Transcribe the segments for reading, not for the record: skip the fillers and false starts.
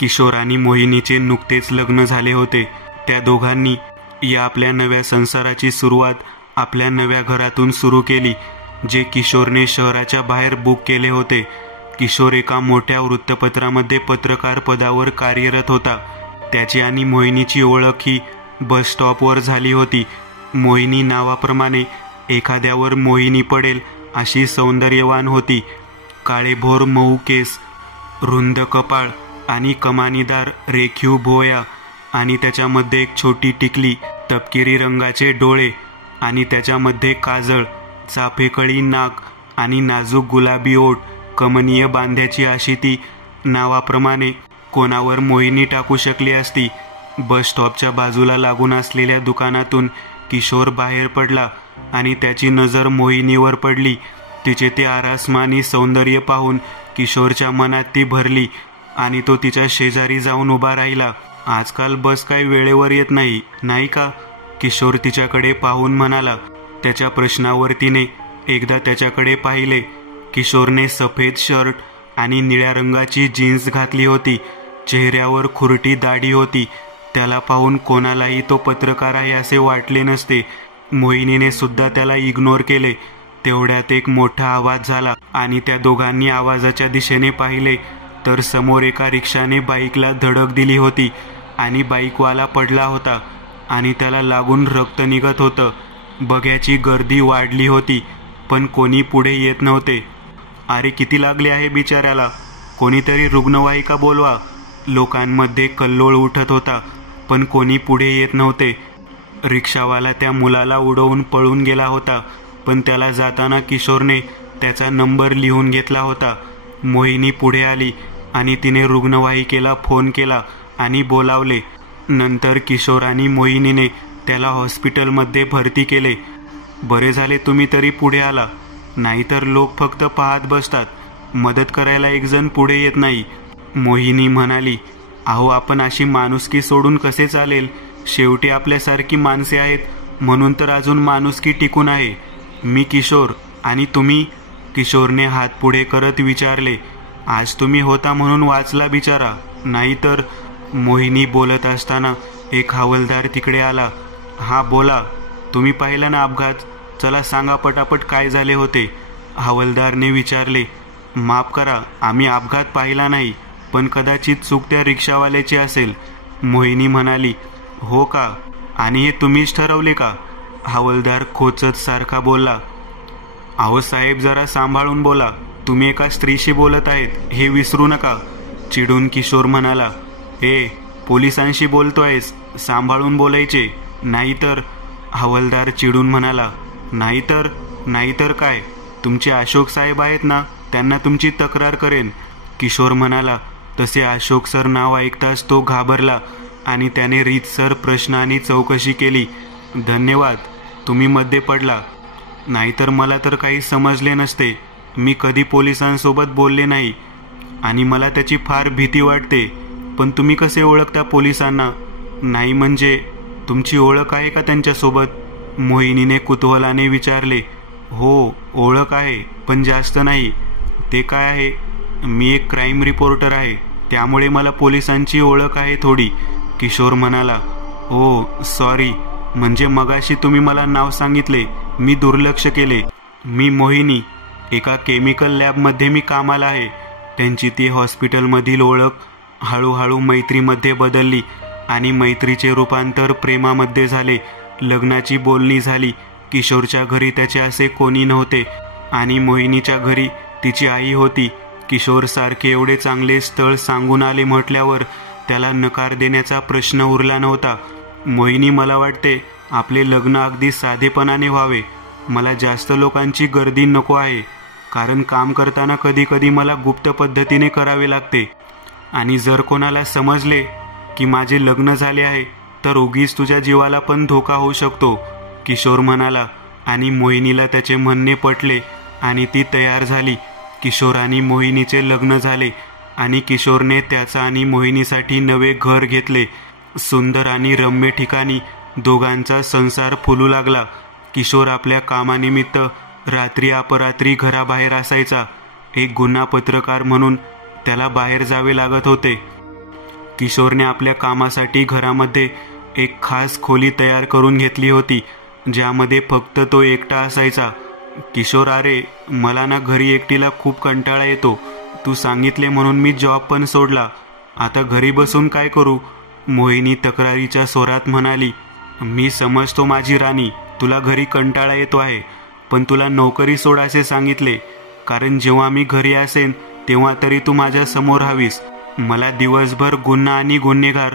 किशोर आणि मोहिनीचे नुकतेच लग्न झाले होते. त्या दोघांनी या आपल्या नव्या संसाराची सुरुवात आपल्या नव्या घरातून सुरू केली, जे किशोरने शहराच्या बाहेर बुक केले होते. किशोर एका मोठ्या वृत्तपत्रामध्ये पत्रकार पदावर कार्यरत होता. त्याची आणि मोहिनीची ओळख ही बस स्टॉपवर झाली होती. मोहिनी नावाप्रमाणे एखाद्यावर मोहिनी पडेल अशी सौंदर्यवान होती. काळेभोर मऊ केस, रुंद कपाळ आणि कमानीदार रेखीव भुवया आणि त्याच्यामध्ये एक छोटी टिकली, तपकिरी रंगाचे डोळे आणि त्याच्यामध्ये काजळ, चाफेकळी नाक आणि नाजूक गुलाबी ओठ, कमनीय बांध्याची अशी ती नावाप्रमाणे कोणावर मोहिनी टाकू शकली असती. बस स्टॉपच्या बाजूला लागून असलेल्या दुकानातून किशोर बाहेर पडला आणि त्याची नजर मोहिनीवर पडली. तिचे ते आरासमानी सौंदर्य पाहून किशोरच्या मनात ती भरली आणि तो तिच्या शेजारी जाऊन उभा राहिला. आजकाल बस काही वेळेवर येत नाही, नाही का? किशोर तिच्याकडे पाहून म्हणाला. त्याच्या प्रश्नावर तिने एकदा त्याच्याकडे पाहिले. किशोरने सफेद शर्ट आणि निळ्या रंगाची जीन्स घातली होती. चेहऱ्यावर खुरटी दाढी होती. त्याला पाहून कोणालाही तो पत्रकार आहे असे वाटले नसते. मोहिनीने सुद्धा त्याला इग्नोर केले. तेवढ्यात एक मोठा आवाज झाला आणि त्या दोघांनी आवाजाच्या दिशेने पाहिले तर समोर एका रिक्षाने बाईकला धडक दिली होती आणि बाईकवाला पडला होता आणि त्याला लागून रक्त निघत होतं. बघ्याची गर्दी वाढली होती, पण कोणी पुढे येत नव्हते. अरे किती लागले आहे बिचाऱ्याला, कोणीतरी रुग्णवाहिका बोलवा. लोकांमध्ये कल्लोळ उठत होता, पण कोणी पुढे येत नव्हते. रिक्षावाला त्या मुलाला उडवून पळून गेला होता, पण त्याला जाताना किशोरने त्याचा नंबर लिहून घेतला होता. मोहिनी पुढे आली आणि तिने रुग्णवाहिकेला फोन केला आणि बोलावले. नंतर किशोर आणि मोहिनीने त्याला हॉस्पिटलमध्ये भरती केले. बरे झाले तुम्ही तरी पुढे आला, नाहीतर लोक फक्त पाहत बसतात. मदत करायला एक जण पुढे येत नाही. मोहिनी म्हणाली, अहो आपण अशी माणुसकी सोडून कसे चालेल? शेवटी आपल्यासारखी माणसे आहेत म्हणून तर अजून माणुसकी टिकून आहे. मी किशोर आणि तुम्ही? किशोरने हात पुढे करत विचारले. आज तुम्ही होता म्हणून वाचला बिचारा, नाहीतर. मोहिनी बोलत असताना एक हवालदार तिकडे आला. हा बोला, तुम्ही पाहिला ना अपघात? चला सांगा पटापट काय झाले होते? हवालदारने विचारले. माफ करा, आम्ही अपघात पाहिला नाही, पण कदाचित चूक त्या रिक्षावाल्याची असेल. मोहिनी म्हणाली. हो का? आणि हे तुम्हीच ठरवले का? हवालदार खोचत सारखा बोलला. अहो साहेब, जरा सांभाळून बोला, तुम्ही एका स्त्रीशी बोलत आहेत हे विसरू नका. चिडून किशोर म्हणाला. पोलिसांशी बोलतोयस, सांभाळून बोलायचे, नाहीतर. हवालदार चिडून म्हणाला. नाहीतर काय? तुमचे अशोक साहेब आहेत ना, त्यांना तुमची तक्रार करेन. किशोर म्हणाला. तसे अशोक सर नाव ऐकताच तो घाबरला आणि त्याने रीतसर प्रश्न आणि चौकशी केली. धन्यवाद, तुम्ही मध्ये पडला, नाहीतर मला तर काही समजले नसते. मी कधी पोलिसांसोबत बोलले नाही आणि मला त्याची फार भीती वाटते. पण तुम्ही कसे ओळखता पोलिसांना? नाही म्हणजे तुमची ओळख आहे का त्यांच्यासोबत? मोहिनीने कुतूहलाने विचारले. हो, ओळख आहे, पण जास्त नाही. ते काय आहे? मी एक क्राईम रिपोर्टर आहे, त्यामुळे मला पोलिसांची ओळख आहे थोडी. किशोर म्हणाला. ओ सॉरी, म्हणजे मगाशी तुम्ही मला नाव सांगितले, मी दुर्लक्ष केले. मी मोहिनी, एका केमिकल लॅबमध्ये मी कामाला आहे. त्यांची ती हॉस्पिटलमधील ओळख हळूहळू मैत्रीमध्ये बदलली आणि मैत्रीचे रूपांतर प्रेमामध्ये झाले. लग्नाची बोलणी झाली. किशोरच्या घरी त्याचे असे कोणी नव्हते आणि मोहिनीच्या घरी तिची आई होती. किशोर सारखे एवढे चांगले स्थळ सांगून आले म्हटल्यावर त्याला नकार देण्याचा प्रश्न उरला नव्हता. मोहिनी, मला वाटते आपले लग्न अगदी साधेपणाने व्हावे. मला जास्त लोकांची गर्दी नको आहे, कारण काम करताना कधी कधी मला गुप्त पद्धतीने करावे लागते आणि जर कोणाला समजले की माझे लग्न झाले आहे तर उगीच तुझ्या जीवाला पण धोका होऊ शकतो. किशोर म्हणाला आणि मोहिनीला त्याचे म्हणणे पटले आणि ती तयार झाली. किशोर आणि मोहिनीचे लग्न झाले आणि किशोरने त्याचा आणि मोहिनीसाठी नवे घर घेतले. सुंदर आणि रम्य ठिकाणी दोघांचा संसार फुलू लागला. किशोर आपल्या कामानिमित्त रात्री अपरात्री घराबाहेर असायचा. एक गुन्हा पत्रकार म्हणून त्याला बाहेर जावे लागत होते किशोरने आपल्या कामासाठी घरामध्ये एक खास खोली तयार करून घेतली होती, ज्यामध्ये फक्त तो एकटा असायचा. किशोर, अरे मला ना घरी एकटीला खूप कंटाळा येतो. तू सांगितले म्हणून मी जॉब पण सोडला. आता घरी बसून काय करू? मोहिनी तक्रारीच्या स्वरात म्हणाली. मी समजतो माझी राणी, तुला घरी कंटाळा येतो आहे, पण तुला नोकरी सोड असे सांगितले, कारण जेव्हा मी घरी असेन तेव्हा तरी तू माझ्या समोर हवीस. मला दिवसभर गुन्हा आणि गुन्हेगार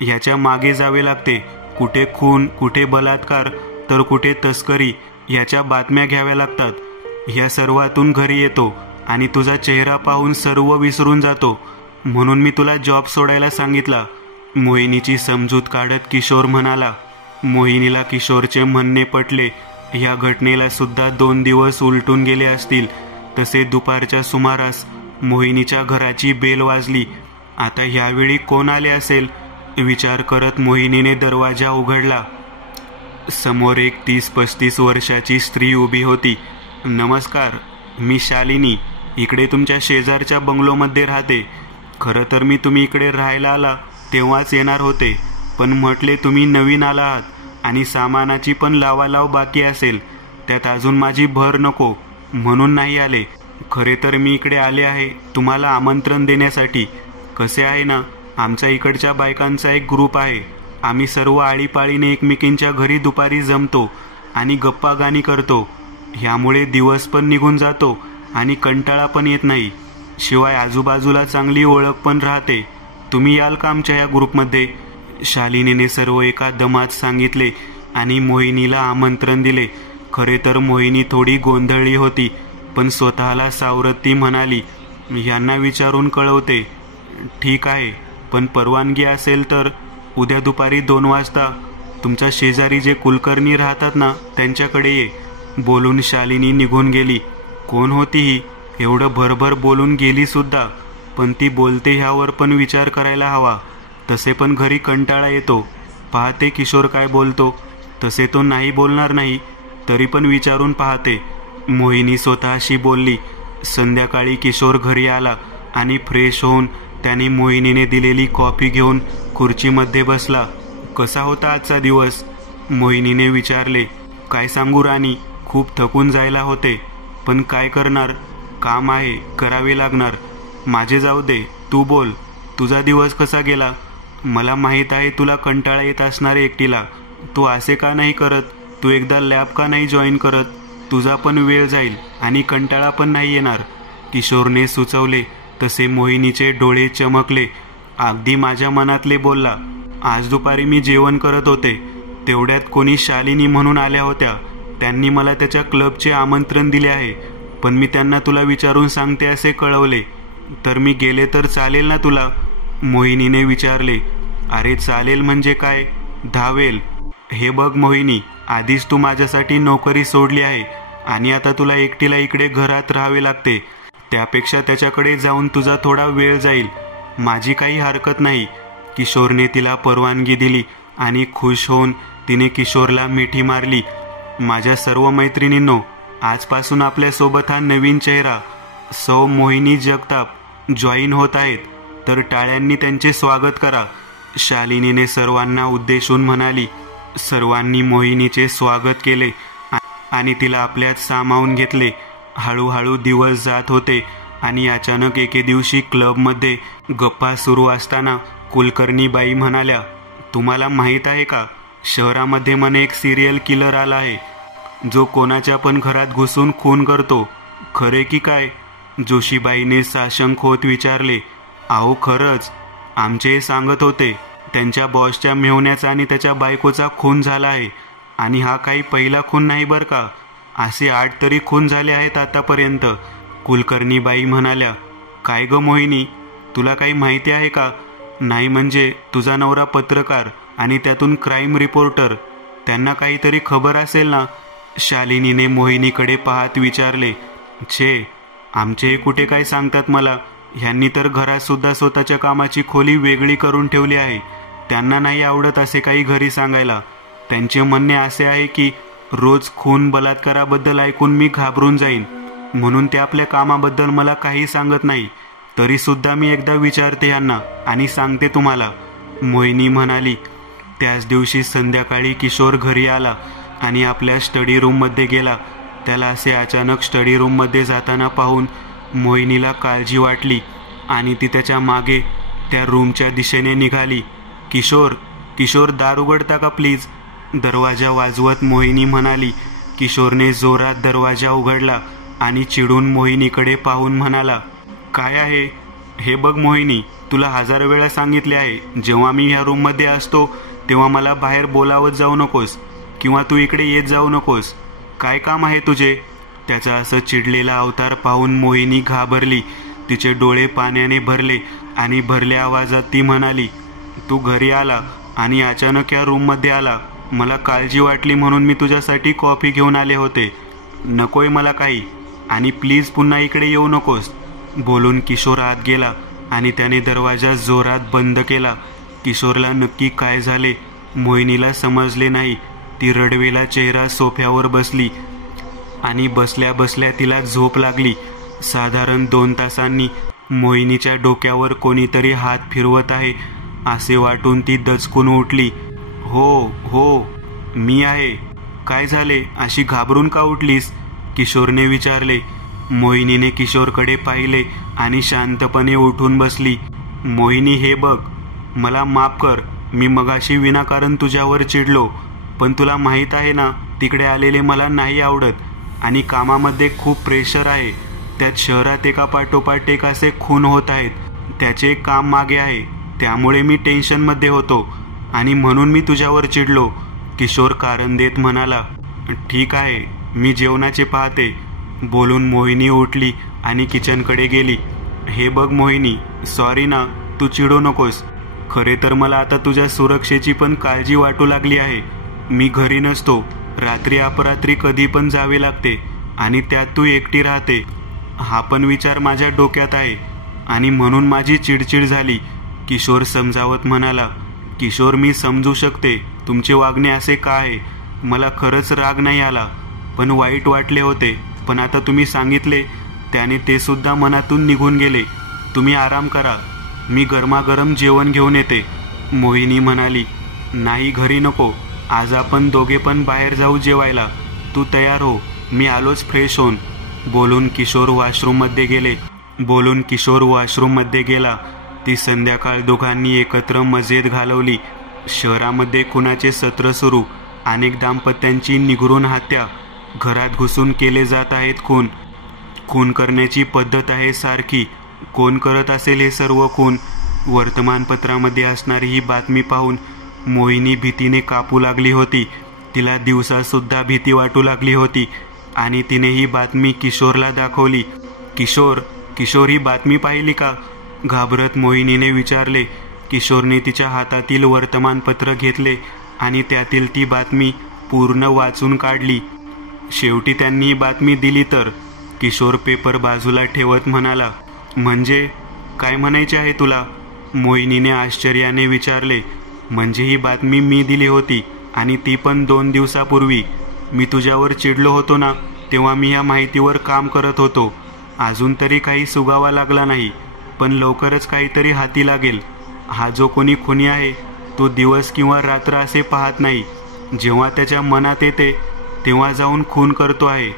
ह्याच्या मागे जावे लागते. कुठे खून, कुठे बलात्कार, तर कुठे तस्करी ह्याच्या बातम्या घ्याव्या लागतात. ह्या सर्वातून घरी येतो आणि तुझा चेहरा पाहून सर्व विसरून जातो. म्हणून मी तुला जॉब सोडायला सांगितला. मोहिनीची समजूत काढत किशोर म्हणाला. मोहिनीला किशोरचे म्हणणे पटले. ह्या घटनेला सुद्धा 2 दिवस उलटून गेले असतील. तसे दुपारच्या सुमारास मोहिनीच्या घराची बेल वाजली. आता ह्यावेळी कोण आले असेल विचार करत मोहिनीने दरवाजा उघडला. समोर एक 30-35 वर्षाची स्त्री उभी होती. नमस्कार, मी शालिनी, इकडे तुमच्या शेजारच्या बंगलोमध्ये राहते. खरं तर मी तुम्ही इकडे राहायला आला तेव्हाच येणार होते, पण म्हटले तुम्ही नवीन आला आहात आणि सामानाची पण लावालाव बाकी असेल, त्यात अजून माझी भर नको, म्हणून नाही आले. खरे तर मी इकडे आले आहे तुम्हाला आमंत्रण देण्यासाठी. कसे आहे ना, आमच्या इकडच्या बायकांचा एक ग्रुप आहे. आम्ही सर्व आळीपाळीने एकमेकींच्या घरी दुपारी जमतो आणि गप्पा गाणी करतो. ह्यामुळे दिवस पण निघून जातो आणि कंटाळा पण येत नाही. शिवाय आजूबाजूला चांगली ओळख पण राहते. तुम्ही याल का आमच्या या ग्रुपमध्ये? शालिनीने सर्व एका दमात सांगितले आणि मोहिनीला आमंत्रण दिले. खरे तर मोहिनी थोडी गोंधळली होती, पण स्वतःला सावरत ती म्हणाली, यांना विचारून कळवते. ठीक आहे, पण परवानगी असेल तर उद्या दुपारी 2 वाजता तुमच्या शेजारी जे कुलकर्णी राहतात ना त्यांच्याकडे ये. बोलून शालिनी निघून गेली. कोण होती ही? एवढं भरभर बोलून गेली सुद्धा, पण ती बोलते ह्यावर पण विचार करायला हवा. तसे पण घरी कंटाळा येतो. पाहते किशोर काय बोलतो. तसे तो नाही बोलणार नाही, तरी पण विचारून पाहते. मोहिनी स्वतःशी बोलली. संध्याकाळी किशोर घरी आला आणि फ्रेश होऊन त्याने मोहिनीने दिलेली कॉफी घेऊन खुर्चीमध्ये बसला. कसा होता आजचा दिवस? मोहिनीने विचारले. काय सांगू राणी, खूप थकून जायला होते, पण काय करणार, काम आहे, करावे लागणार. माझे जाऊ दे, तू बोल, तुझा दिवस कसा गेला? मला माहीत आहे तुला कंटाळा येत असणार एकटीला. तू असे का नाही करत? तू एकदा लॅब का नाही जॉईन करत? तुझा पण वेळ जाईल आणि कंटाळा पण नाही येणार. किशोरने सुचवले. तसे मोहिनीचे डोळे चमकले. अगदी माझ्या मनातले बोलला. आज दुपारी मी जेवण करत होते, तेवढ्यात कोणी शालिनी म्हणून आल्या होत्या. त्यांनी मला त्याच्या क्लबचे आमंत्रण दिले आहे, पण मी त्यांना तुला विचारून सांगते असे कळवले. तर मी गेले तर चालेल ना तुला? मोहिनीने विचारले. अरे चालेल म्हणजे काय, धावेल. हे बघ मोहिनी, आधीच तू माझ्यासाठी नोकरी सोडली आहे आणि आता तुला एकटीला इकडे घरात राहावे लागते. त्यापेक्षा त्याच्याकडे जाऊन तुझा थोडा वेळ जाईल. माझी काही हरकत नाही. किशोरने तिला परवानगी दिली आणि खुश होऊन तिने किशोरला मिठी मारली. माझ्या सर्व मैत्रिणींनो, आजपासून आपल्यासोबत हा नवीन चेहरा सौ मोहिनी जगताप जॉईन होत आहेत, तर टाळ्यांनी त्यांचे स्वागत करा. शालिनीने सर्वांना उद्देशून म्हणाली. सर्वांनी मोहिनीचे स्वागत केले आणि तिला आपल्यात सामावून घेतले. हळूहळू दिवस जात होते आणि अचानक एके दिवशी क्लबमध्ये गप्पा सुरू असताना कुलकर्णी बाई म्हणाल्या, तुम्हाला माहीत आहे का, शहरामध्ये म्हणे एक सिरियल किलर आला आहे, जो कोणाच्या पण घरात घुसून खून करतो. खरे की काय? जोशीबाईने साशंक होत विचारले. अहो खरंच, आमचे सांगत होते. त्यांच्या बॉसच्या मेहुण्याचा आणि त्याच्या बायकोचा खून झाला आहे. आणि हा काही पहिला खून नाही बरं का, असे 8 तरी खून झाले आहेत आतापर्यंत. कुलकर्णीबाई म्हणाल्या. काय ग मोहिनी, तुला काही माहिती आहे का? नाही म्हणजे तुझा नवरा पत्रकार आणि त्यातून क्राईम रिपोर्टर, त्यांना काहीतरी खबर असेल ना? शालिनीने मोहिनीकडे पाहत विचारले. छे, आमचे कुठे काय सांगतात मला. ह्यांनी तर घरात सुद्धा स्वतःच्या कामाची खोली वेगळी करून ठेवली आहे. त्यांना नाही आवडत असे काही घरी सांगायला. त्यांचे म्हणणे असे आहे की रोज खून बलात्काराबद्दल ऐकून मी घाबरून जाईन, म्हणून ते आपल्या कामाबद्दल मला काही सांगत नाही. तरीसुद्धा मी एकदा विचारते यांना आणि सांगते तुम्हाला, मोहिनी म्हणाली. त्याच दिवशी संध्याकाळी किशोर घरी आला आणि आपल्या स्टडी रूममध्ये गेला. त्याला असे अचानक स्टडी रूममध्ये जाताना पाहून मोहिनीला काळजी वाटली आणि ती त्याच्या मागे त्या रूमच्या दिशेने निघाली. किशोर, किशोर, दार उघडता का प्लीज? दरवाजा वाजवत मोहिनी म्हणाली. किशोरने जोरात दरवाजा उघडला आणि चिडून मोहिनीकडे पाहून म्हणाला, काय आहे हे बघ मोहिनी, तुला 1000 वेळा सांगितले आहे, जेव्हा मी ह्या रूममध्ये असतो तेव्हा मला बाहेर बोलावत जाऊ नकोस किंवा तू इकडे येत जाऊ नकोस. काय काम आहे तुझे? त्याचा असं चिडलेला अवतार पाहून मोहिनी घाबरली. तिचे डोळे पाण्याने भरले आणि भरल्या आवाजात ती म्हणाली, तू घरी आला आणि अचानक या रूममध्ये आला. मला काळजी वाटली म्हणून मी तुझ्यासाठी कॉफी घेऊन आले होते. नकोय मला काही, आणि प्लीज पुन्हा इकडे येऊ नकोस. बोलून किशोर आत गेला आणि त्याने दरवाजा जोरात बंद केला. किशोरला नक्की काय झाले मोहिनीला समजले नाही. ती रडवेला चेहरा सोफ्यावर बसली आणि बसल्या बसल्या तिला झोप लागली. साधारण 2 तासांनी मोहिनीच्या डोक्यावर कोणीतरी हात फिरवत आहे असे वाटून ती दचकून उठली. हो हो, मी आहे. काय झाले, अशी घाबरून का उठलीस? किशोरने विचारले. मोहिनीने किशोरकडे पाहिले आणि शांतपणे उठून बसली. मोहिनी, हे बघ, मला माफ कर. मी मगाशी विनाकारण तुझ्यावर चिडलो, पण तुला माहीत आहे ना, तिकडे आलेले मला नाही आवडत आणि कामामध्ये खूप प्रेशर आहे. त्यात शहरात एका पाठोपाठ एक असे खून होत आहेत. त्याचे काम मागे आहे, त्यामुळे मी टेन्शनमध्ये होतो आणि म्हणून मी तुझ्यावर चिडलो. किशोर कारण देत म्हणाला. ठीक आहे, मी जेवणाचे पाहते. बोलून मोहिनी उठली आणि किचनकडे गेली. हे बघ मोहिनी, सॉरी ना, तू चिडू नकोस. खरे तर मला आता तुझ्या सुरक्षेची पण काळजी वाटू लागली आहे. मी घरी नसतो, रात्री अपरात्री कधी पण जावे लागते आणि त्यात तू एकटी राहते. हा पण विचार माझ्या डोक्यात आहे आणि म्हणून माझी चिडचिड झाली. किशोर समजावत म्हणाला. किशोर, मी समजू शकते तुमचे वागणे असे का आहे. मला खरंच राग नाही आला, पण वाईट वाटले होते. पण आता तुम्ही सांगितले त्याने ते सुद्धा मनातून निघून गेले. तुम्ही आराम करा, मी गरमागरम जेवण घेऊन येते. मोहिनी म्हणाली. नाही, घरी नको. आज आपण दोघे पण बाहेर जाऊ जेवायला. तू तयार हो, मी आलोच फ्रेश होऊन. बोलून किशोर वॉशरूममध्ये गेला. ती संध्याकाळ दोघांनी एकत्र मजेत घालवली. शहरामध्ये खुनाचे सत्र सुरू. अनेक दाम्पत्यांची निगरून हत्या. घरात घुसून केले जात आहेत खून. खून करण्याची पद्धत आहे सारखी. कोण करत असेल हे सर्व खून? वर्तमानपत्रामध्ये असणारी ही बातमी पाहून मोहिनी भीतीने कापू लागली होती. तिला दिवसासुद्धा भीती वाटू लागली होती आणि तिने ही बातमी किशोरला दाखवली. किशोर, किशोर, ही बातमी पाहिली का? घाबरत मोहिनीने विचारले. किशोरने तिच्या हातातील वर्तमानपत्र घेतले आणि त्यातील ती बातमी पूर्ण वाचून काढली. शेवटी त्यांनी ही बातमी दिली तर? किशोर पेपर बाजूला ठेवत म्हणाला. म्हणजे काय म्हणायचे आहे तुला? मोहिनीने आश्चर्याने विचारले. म्हणजे ही बातमी मी दिली होती आणि ती पण 2 दिवसापूर्वी. मी तुझ्यावर चिडलो होतो ना, तेव्हा मी या माहितीवर काम करत होतो. अजून तरी काही सुगावा लागला नाही, पण लवकरच काहीतरी हाती लागेल. हा जो कोणी खुनी आहे तो दिवस किंवा रात्र असे पाहत नाही. जेव्हा त्याच्या मनात येते तेव्हा जाऊन खून करतो आहे.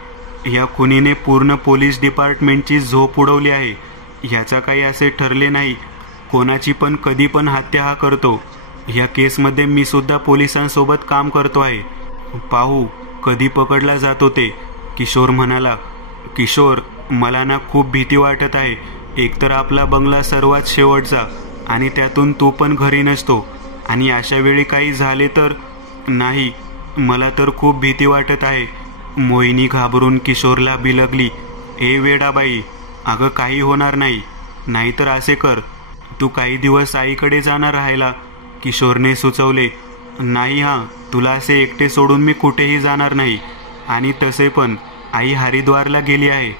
या खुनीने पूर्ण पोलीस डिपार्टमेंटची झोप उडवली आहे. ह्याचा काही असे ठरले नाही. कोणाची पण कधी पण हत्या हा करतो. ह्या केसमध्ये मी सुद्धा पोलिसांसोबत काम करतो आहे. पाहू कधी पकडला जातो ते. किशोर म्हणाला. किशोर, मला ना खूप भीती वाटत आहे. एकतर आपला बंगला सर्वात शेवटचा आणि त्यातून तू पण घरी नसतो, आणि अशा वेळी काही झाले तर? नाही, मला तर खूप भीती वाटत आहे. मोहिनी घाबरून किशोरला बिलगली. ए वेडाबाई, अगं काही होणार नाही. नाहीतर असे कर, तू काही दिवस आईकडे जाणार राहायला. किशोरने सुचवले. नाही, हां, तुला असे एकटे सोडून मी कुठेही जाणार नाही. आणि तसे पण आई हरिद्वारला गेली आहे.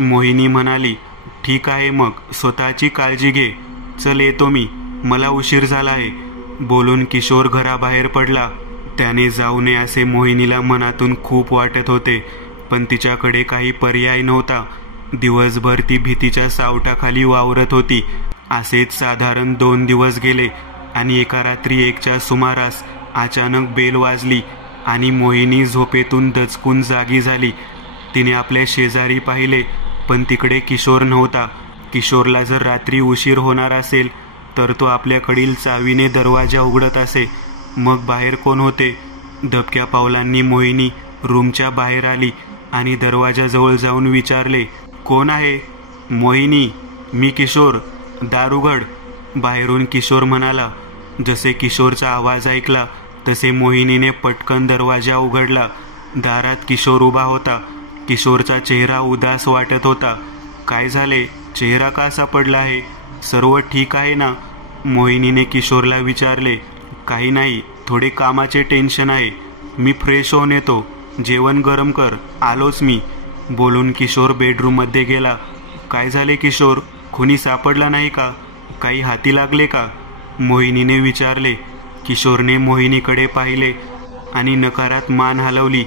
मोहिनी म्हणाली. ठीक आहे, मग स्वतःची काळजी घे. चल येतो मी, मला उशीर झाला आहे. बोलून किशोर घराबाहेर पडला. त्याने जाऊ नये असे मोहिनीला मनातून खूप वाटत होते, पण तिच्याकडे काही पर्याय नव्हता. दिवसभर ती भीतीच्या सावटाखाली वावरत होती. असेच साधारण 2 दिवस गेले आणि एका रात्री 1च्या सुमारास अचानक बेल वाजली आणि मोहिनी झोपेतून दचकून जागी झाली. तिने आपल्या शेजारी पाहिले, पण तिकडे किशोर नव्हता. किशोरला जर रात्री उशीर होणार असेल तर तो आपल्याकडील चावीने दरवाजा उघडत असे. मग बाहेर कोण होते? दबक्या पावलांनी मोहिनी रूमच्या बाहेर आली आणि दरवाजाजवळ जाऊन विचारले, कोण आहे? मोहिनी, मी किशोर, दार उघड. बाहेरून किशोर म्हणाला. जसे किशोरचा आवाज ऐकला तसे मोहिनीने पटकन दरवाजा उघडला. दारात किशोर उभा होता. किशोरचा चेहरा उदास वाटत होता. काय झाले? चेहरा का सापडला आहे? सर्व ठीक आहे ना? मोहिनीने किशोरला विचारले. काही नाही, थोडे कामाचे टेन्शन आहे. मी फ्रेश होऊन येतो. जेवण गरम कर, आलोच मी. बोलून किशोर बेडरूममध्ये गेला. काय झाले किशोर? खुनी सापडला नाही का? काही हाती लागले का? मोहिनीने विचारले. किशोरने मोहिनीकडे पाहिले आणि नकारात मान हलवली.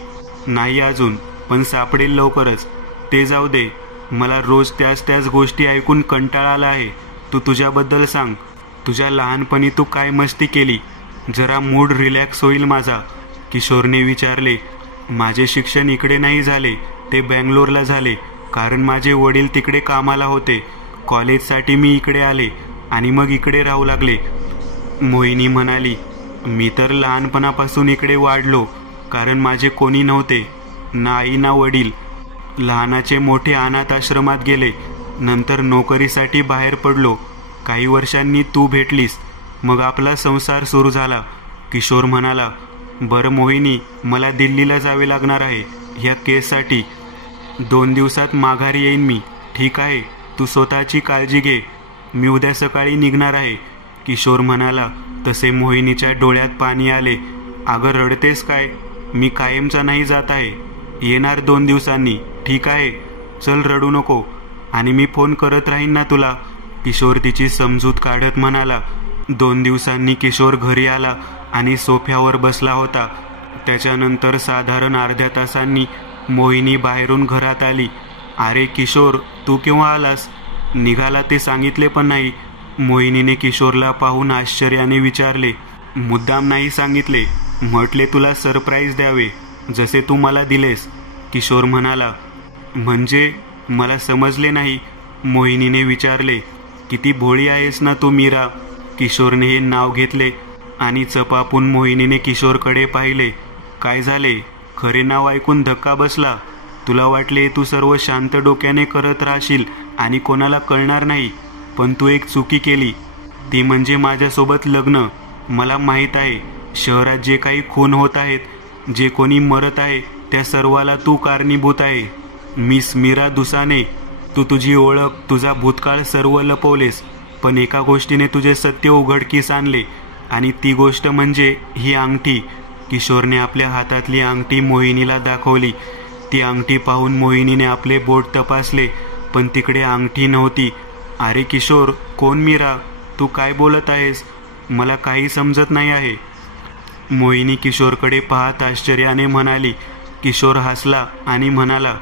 नाही अजून, पण सापडेल लवकरच. ते जाऊ दे, मला रोज त्याच गोष्टी ऐकून कंटाळा आला आहे. तू तुझ्याबद्दल सांग. तुझ्या लहानपणी तू काय मस्ती केली? जरा मूड रिलॅक्स होईल माझा. किशोरने विचारले. माझे शिक्षण इकडे नाही झाले, ते बँगलोरला झाले, कारण माझे वडील तिकडे कामाला होते. कॉलेजसाठी मी इकडे आले आणि मग इकडे राहू लागले. मोहिनी म्हणाली. मी तर लहानपणापासून इकडे वाढलो, कारण माझे कोणी नव्हते, ना आई ना वडील. लहानाचे मोठे अनाथ आश्रमात गेले. नंतर नोकरीसाठी बाहेर पडलो. काही वर्षांनी तू भेटलीस, मग आपला संसार सुरू झाला. किशोर म्हणाला. बरं मोहिनी, मला दिल्लीला जावे लागणार आहे ह्या केससाठी. 2 दिवसात माघारी येईन मी. ठीक आहे, तू स्वतःची काळजी घे. मी उद्या सकाळी निघणार आहे. किशोर म्हणाला. तसे मोहिनीच्या डोळ्यात पाणी आले. अगं रडतेस काय? मी कायमचा नाही जात आहे. येणार 2 दिवसांनी. ठीक आहे, चल रडू नको. आणि मी फोन करत राहीन ना तुला. किशोर तिची समजूत काढत म्हणाला. 2 दिवसांनी किशोर घरी आला आणि सोफ्यावर बसला होता. त्याच्यानंतर साधारण अर्ध्या तासांनी मोहिनी बाहेरून घरात आली. अरे किशोर, तू केव्हा आलास? निघाला ते सांगितले पण नाही. मोहिनीने किशोरला पाहून आश्चर्याने विचारले. मुद्दाम नाही सांगितले, म्हटले तुला सरप्राईज द्यावे, जसे तू मला दिलेस. किशोर म्हणाला. म्हणजे? मला समजले नाही. मोहिनीने विचारले. किती भोळी आहेस ना तू मीरा. किशोरने हे नाव घेतले आणि चपापून मोहिनीने किशोरकडे पाहिले. काय झाले? खरे नाव ऐकून धक्का बसला. तुला वाटले तू सर्व शांत डोक्याने करत राहशील आणि कोणाला कळणार नाही, पण तू एक चुकी केली. ती म्हणजे माझ्यासोबत लग्न. मला माहीत आहे, शहरात जे काही खून होत आहेत, जे कोणी मरत आहे, त्या सर्वाला तू कारणीभूत आहे. मिस मीरा दुसाने, तू तुझी ओळख, तुझा भूतकाळ सर्व लपवलेस, पण एका गोष्टीने तुझे सत्य उघडकीस आणले, आणि ती गोष्ट म्हणजे ही अंगठी. किशोरने आपल्या हातातली अंगठी मोहिनीला दाखवली. ती अंगठी पाहून मोहिनीने आपले बोट तपासले, पण तिकडे अंगठी नव्हती. अरे किशोर, कोण मीरा? तू काय बोलत आहेस? मला काही समजत नाही आहे. मोहिनी किशोरकडे पाहत आश्चर्याने म्हणाली. किशोर हसला आणि म्हणाला.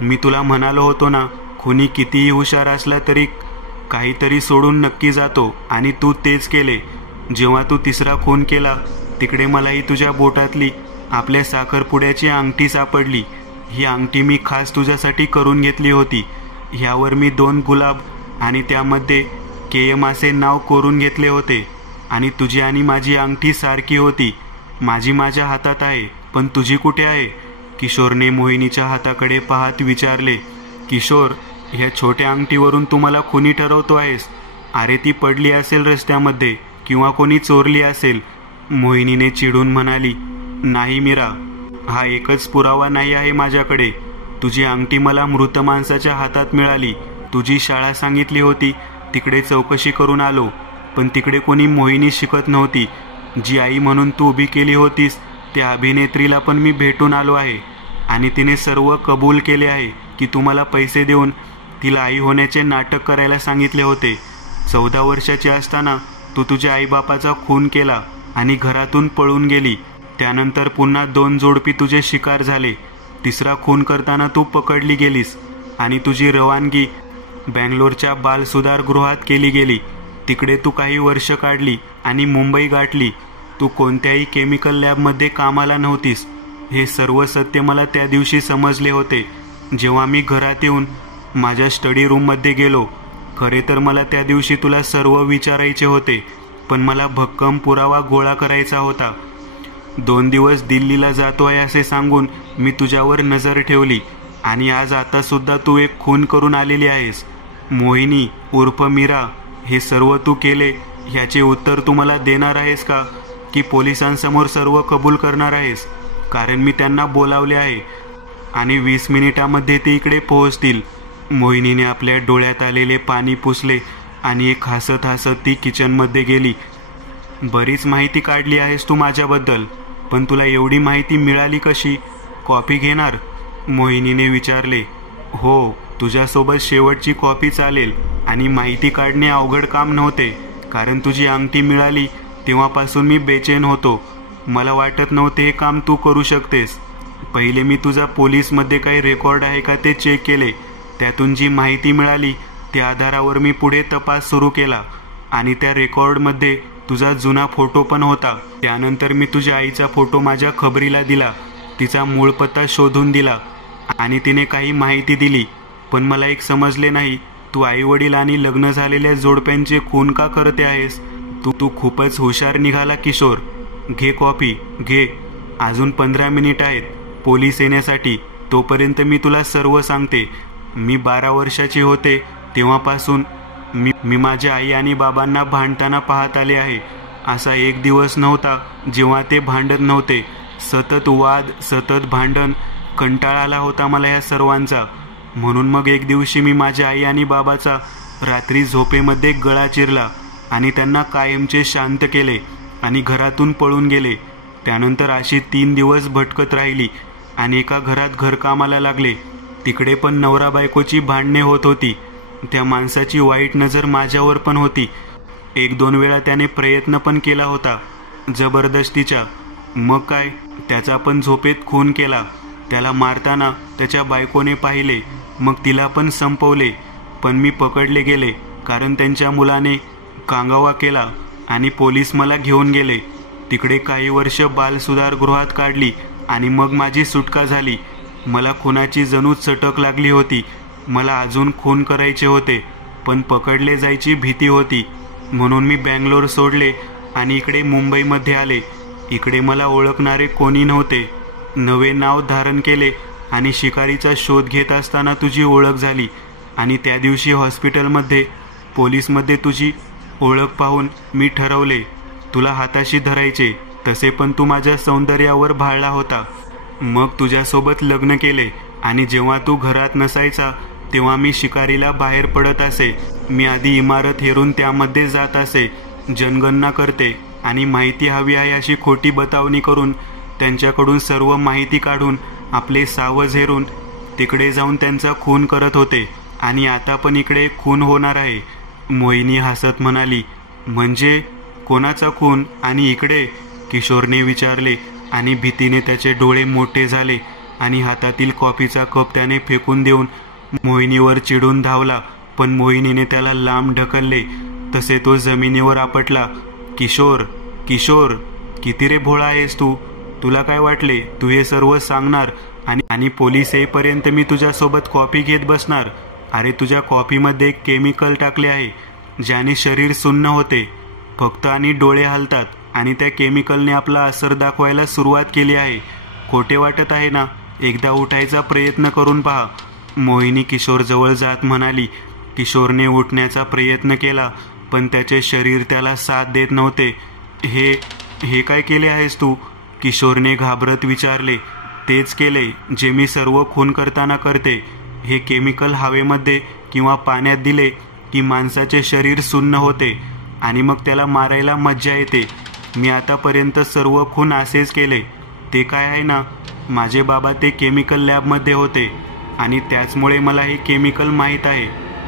मी तुला म्हणालो होतो ना, खुनी कितीही हुशार असला तरी काहीतरी सोडून नक्की जातो, आणि तू तेच केले. जेव्हा तू 3रा खून केला, तिकडे मलाही तुझ्या बोटातली आपल्या साखरपुड्याची अंगठी सापडली. ही अंगठी मी खास तुझ्यासाठी करून घेतली होती. ह्यावर मी 2 गुलाब आणि त्यामध्ये KM असे नाव कोरून घेतले होते, आणि तुझी आणि माझी अंगठी सारखी होती. माझी माझ्या हातात आहे, पण तुझी कुठे आहे? किशोरने मोहिनीच्या हाताकडे पाहत विचारले. किशोर, ह्या छोट्या अंगठीवरून तू मला खुनी ठरवतो आहेस? अरे ती पडली असेल रस्त्यामध्ये, किंवा कोणी चोरली असेल. मोहिनीने चिडून म्हणाली. नाही मीरा, हा एकच पुरावा नाही आहे माझ्याकडे. तुझी अंगठी मला मृत माणसाच्या हातात मिळाली. तुझी शाळा सांगितली होती, तिकडे चौकशी करून आलो, पण तिकडे कोणी मोहिनी शिकत नव्हती. जी आई म्हणून तू उभी केली होतीस, त्या अभिनेत्रीला पण मी भेटून आलो आहे, आणि तिने सर्व कबूल केले आहे की तुम्हाला पैसे देऊन तिला आई होण्याचे नाटक करायला सांगितले होते. 14 वर्षाची असताना तू तुझ्या आईबापाचा खून केला आणि घरातून पळून गेली. त्यानंतर पुन्हा 2 जोडपी तुझे शिकार झाले. 3रा खून करताना तू पकडली गेलीस, आणि तुझी रवानगी बँगलोरच्या बालसुधारगृहात केली गेली. तिकडे तू काही वर्ष काढली आणि मुंबई गाठली. तू कोणत्याही केमिकल लॅबमध्ये कामाला नव्हतीस. हे सर्व सत्य मला त्या दिवशी समजले होते, जेव्हा मी घरात येऊन माझ्या स्टडी रूममध्ये गेलो. खरे तर मला त्या दिवशी तुला सर्व विचारायचे होते, पण मला भक्कम पुरावा गोळा करायचा होता. 2 दिवस दिल्लीला जातो आहे असे सांगून मी तुझ्यावर नजर ठेवली, आणि आज आता सुद्धा तू एक खून करून आलेली आहेस. मोहिनी उर्फ मीरा, हे सर्व तू केले ह्याचे उत्तर तू मला देणार आहेस का, की पोलिसांसमोर सर्व कबूल करणार आहेस? कारण मी त्यांना बोलावले आहे आणि 20 मिनिटामध्ये ते इकडे पोहोचतील. मोहिनीने आपल्या डोळ्यात आलेले पाणी पुसले आणि एक हसत हसत ती किचनमध्ये गेली. बरीच माहिती काढली आहेस तू माझ्याबद्दल, पण तुला एवढी माहिती मिळाली कशी? कॉफी घेणार? मोहिनीने विचारले. हो, तुझ्यासोबत शेवटची कॉफी चालेल. आणि माहिती काढणे अवघड काम नव्हते, कारण तुझी अंगठी मिळाली तेव्हापासून मी बेचैन होतो. मला वाटत नव्हते हे काम तू करू शकतेस. पहिले मी तुझा पोलीसमध्ये काही रेकॉर्ड आहे का ते चेक केले. त्यातून जी माहिती मिळाली त्या आधारावर मी पुढे तपास सुरू केला, आणि त्या रेकॉर्डमध्ये तुझा जुना फोटो पण होता. त्यानंतर मी तुझ्या आईचा फोटो माझ्या खबरीला दिला, तिचा मूळ पत्ता शोधून दिला, आणि तिने काही माहिती दिली. पण मला एक समजले नाही, तू आईवडील आणि लग्न झालेल्या जोडप्यांचे खून का करते आहेस? तू खूपच हुशार निघाला किशोर. घे कॉफी, घे. अजून 15 मिनिट आहेत पोलीस येण्यासाठी. तोपर्यंत मी तुला सर्व सांगते. मी 12 वर्षाची होते तेव्हापासून मी माझ्या आई आणि बाबांना भांडताना पाहत आले आहे. असा एक दिवस नव्हता जेव्हा ते भांडत नव्हते. सतत वाद, सतत भांडण. कंटाळा आला होता मला या सर्वांचा. म्हणून मग एक दिवशी मी माझ्या आई आणि बाबाचा रात्री झोपेमध्ये गळा चिरला आणि त्यांना कायमचे शांत केले आणि घरातून पळून गेले. त्यानंतर अशी 3 दिवस भटकत राहिली आणि एका घरात घरकामाला लागले. तिकडे पण नवरा बायकोची भांडणे होत होती. त्या माणसाची वाईट नजर माझ्यावर पण होती. 1-2 वेळा त्याने प्रयत्न पण केला होता जबरदस्तीचा. मग काय, त्याचा पण झोपेत खून केला. त्याला मारताना त्याच्या बायकोने पाहिले, मग तिला पण संपवले. पण मी पकडले गेले, कारण त्यांच्या मुलाने कांगावा केला आणि पोलीस मला घेऊन गेले. तिकडे काही वर्ष बालसुधारगृहात काढली आणि मग माझी सुटका झाली. मला खुनाची जणू चटक लागली होती. मला अजून खून करायचे होते, पण पकडले जायची भीती होती. म्हणून मी बँगलोर सोडले आणि इकडे मुंबईमध्ये आले. इकडे मला ओळखणारे कोणी नव्हते. नवे नाव धारण केले आणि शिकारीचा शोध घेत असताना तुझी ओळख झाली. आणि त्या दिवशी हॉस्पिटलमध्ये पोलीसमध्ये तुझी ओळख पाहून मी ठरवले तुला हाताशी धरायचे. तसे पण तू माझ्या सौंदर्यावर भाळला होता. मग तुझ्यासोबत लग्न केले, आणि जेव्हा तू घरात नसायचा तेव्हा मी शिकारीला बाहेर पडत असे. मी आधी इमारत हेरून त्यामध्ये जात असे, जनगणना करते आणि माहिती हवी आहे अशी खोटी बतावणी करून त्यांच्याकडून सर्व माहिती काढून आपले सावज हेरून तिकडे जाऊन त्यांचा खून करत होते. आणि आता पण इकडे खून होणार आहे. मोहिनी हसत म्हणाली. म्हणजे कोणाचा खून आणि इकडे? किशोरने विचारले, आणि भीतीने त्याचे डोळे मोठे झाले आणि हातातील कॉफीचा कप त्याने फेकून देऊन मोहिनीवर चिडून धावला. पण मोहिनीने त्याला लांब ढकलले. तसे तो जमिनीवर आपटला. किशोर, किशोर, किती रे भोळा आहेस तू? तुला काय वाटले तू हे सर्व सांगणार आणि पोलीस येईपर्यंत मी तुझ्यासोबत कॉफी घेत बसणार? अरे, तुझ्या कॉफीमध्ये एक केमिकल टाकले आहे ज्याने शरीर सुन्न होते फक्त, आणि डोळे हलतात, आणि त्या केमिकलने आपला असर दाखवायला सुरुवात केली आहे. खोटे वाटत आहे ना? एकदा उठायचा प्रयत्न करून पहा. मोहिनी किशोरजवळ जात म्हणाली. किशोरने उठण्याचा प्रयत्न केला, पण त्याचे शरीर त्याला साथ देत नव्हते. हे काय केले आहेस तू? किशोरने घाबरत विचारले. तेच केले जे मी सर्व खून करताना करते. हे केमिकल हवेमध्ये किंवा पाण्यात दिले की माणसाचे शरीर सुन्न होते आणि मग त्याला मारायला मज्जा येते. मी आतापर्यंत सर्व खून असेच केले. ते काय आहे ना, माझे बाबा ते केमिकल लॅबमध्ये होते आणि त्याचमुळे मला हे केमिकल माहीत आहे.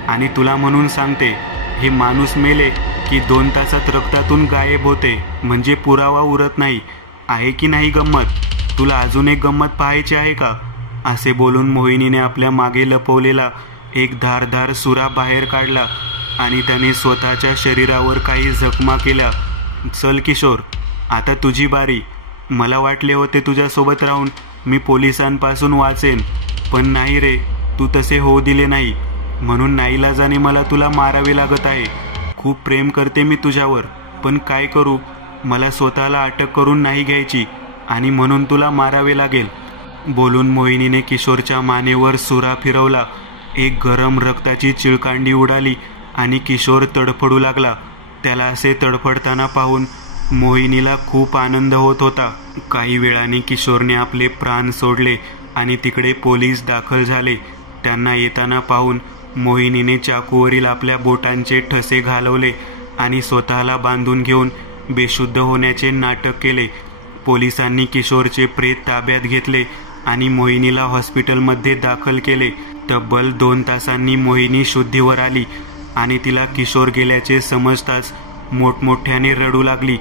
आणि तुला म्हणून सांगते, हे माणूस मेले की 2 तासात रक्तातून गायब होते, म्हणजे पुरावा उरत नाही. आहे की नाही गंमत? तुला अजून एक गंमत पाहायची आहे का? असे बोलून मोहिनीने आपल्या मागे लपवलेला एक धारदार सुरा बाहेर काढला आणि त्याने स्वतःच्या शरीरावर काही जखमा केल्या. चल किशोर, आता तुझी बारी. मला वाटले होते तुझ्यासोबत राहून मी पोलिसांपासून वाचेन, पण नाही रे, तू तसे होऊ दिले नाही. म्हणून नाईलाजाने मला तुला मारावे लागत आहे. खूप प्रेम करते मी तुझ्यावर, पण काय करू, मला स्वतःला अटक करून नाही घ्यायची आणि म्हणून तुला मारावे लागेल. बोलून मोहिनीने किशोरच्या मानेवर सुरा फिरवला. एक गरम रक्ताची चिळकांडी उडाली आणि किशोर तडफडू लागला. त्याला असे तडफडताना पाहून मोहिनीला खूप आनंद होत होता. काही वेळाने किशोरने आपले प्राण सोडले आणि तिकडे पोलीस दाखल झाले. त्यांना येताना पाहून मोहिनीने चाकूवरील आपल्या बोटांचे ठसे घालवले आणि स्वतःला बांधून घेऊन बेशुद्ध होण्याचे नाटक केले. पोलिसांनी किशोरचे प्रेत ताब्यात घेतले आणि मोहिनीला हॉस्पिटलमध्ये दाखल केले. तब्बल 2 तासांनी मोहिनी शुद्धीवर आली आणि तिला किशोर गेल्याचे समजताच मोठमोठ्याने रडू लागली.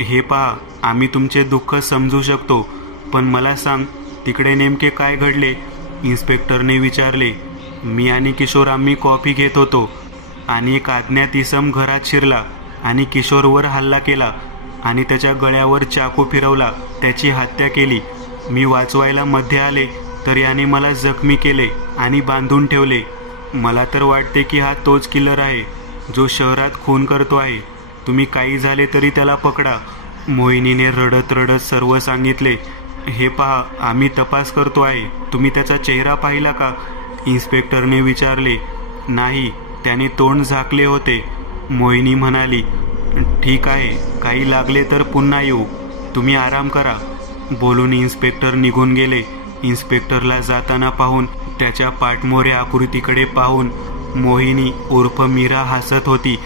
हे पहा, आम्ही तुमचे दुःख समजू शकतो, पण मला सांग, तिकडे नेमके काय घडले? इन्स्पेक्टरने विचारले. मी आणि किशोर आम्ही कॉफी घेत होतो आणि एक अज्ञात इसम घरात शिरला आणि किशोरवर हल्ला केला आणि त्याच्या गळ्यावर चाकू फिरवला, त्याची हत्या केली. मी वाचवायला मध्ये आले तर याने मला जखमी केले आणि बांधून ठेवले. मला तर वाटते की हा तोच किलर आहे जो शहरात खून करतो आहे. तुम्ही काही झाले तरी त्याला पकडा. मोहिनीने रडत रडत सर्व सांगितले. हे पहा, आम्ही तपास करतो आहे. तुम्ही त्याचा चेहरा पाहिला का? इन्स्पेक्टरने विचारले. नाही, त्याने तोंड झाकले होते. मोहिनी म्हणाली. ठीक आहे, काही लागले तर पुन्हा येऊ. तुम्ही आराम करा. बोलून इन्स्पेक्टर निघून गेले. इन्स्पेक्टरला जाताना पाहून त्याच्या पाठमोऱ्या आकृतीकडे पाहून मोहिनी उर्फ मीरा हसत होती.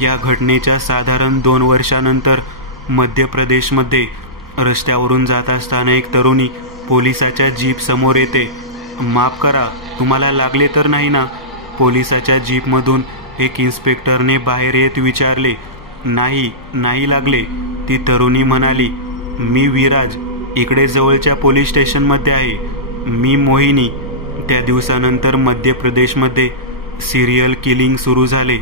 या घटनेच्या साधारण 2 वर्षानंतर मध्य प्रदेशमध्ये रस्त्यावरून जात असताना एक तरुणी पोलिसाच्या जीप समोर येते. माफ करा, तुम्हाला लागले तर नाही ना? पोलिसाच्या जीपमधून एक इन्स्पेक्टरने बाहेर येत विचारले. नाही, नाही लागले. ती तरुणी म्हणाली. मी विराज, इकडे जवळच्या पोलीस स्टेशनमध्ये आहे. मी मोहिनी. त्या दिवसानंतर मध्य प्रदेशमध्ये सिरियल किलिंग सुरू झाले.